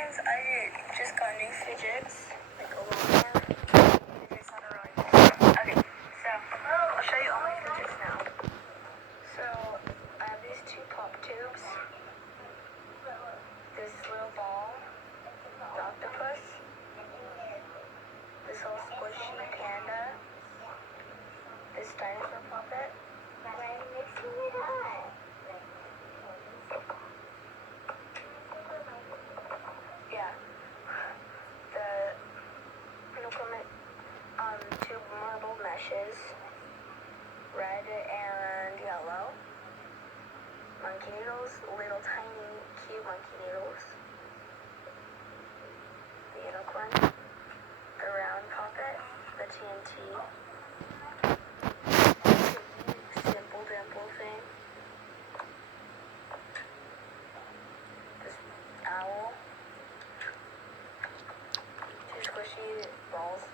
friends, I just got new fidgets, like a lot more fidgets that are already there. Okay, so I'll show you all my fidgets now. So I have these two pop tubes, this little ball, the octopus, this little squishy panda, this dinosaur puppet. I'm mixing it up. Yeah, the two marble meshes, red and yellow, monkey noodles, little tiny cute monkey noodles, the unicorn, the round puppet, the TNT, simple dimple thing, this owl, two squishy balls,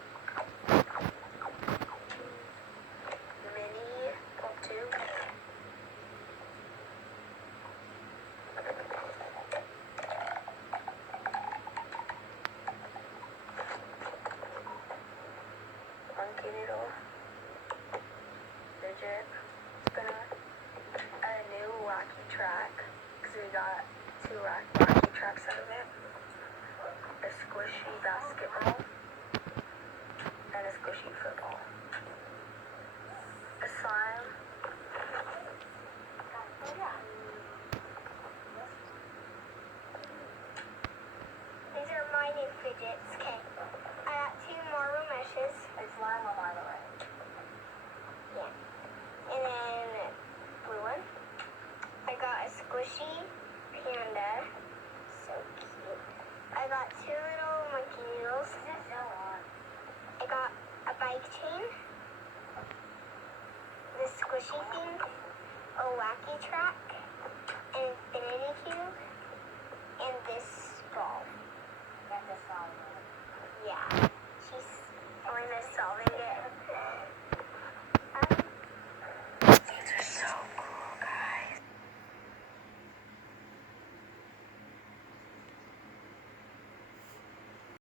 mini pop tube, monkey noodle, fidget spinner, a new wacky track, because we got two wacky tracks out of it, a squishy basketball, and a squishy football, a slime, these are my new fidgets. Okay, I got two marble meshes. It's lilah, by the way. Yeah. And then blue one. I got a squishy panda. So cute. I got two little monkey noodles. I got a bike chain. This squishy thing. A wacky track. An infinity cube.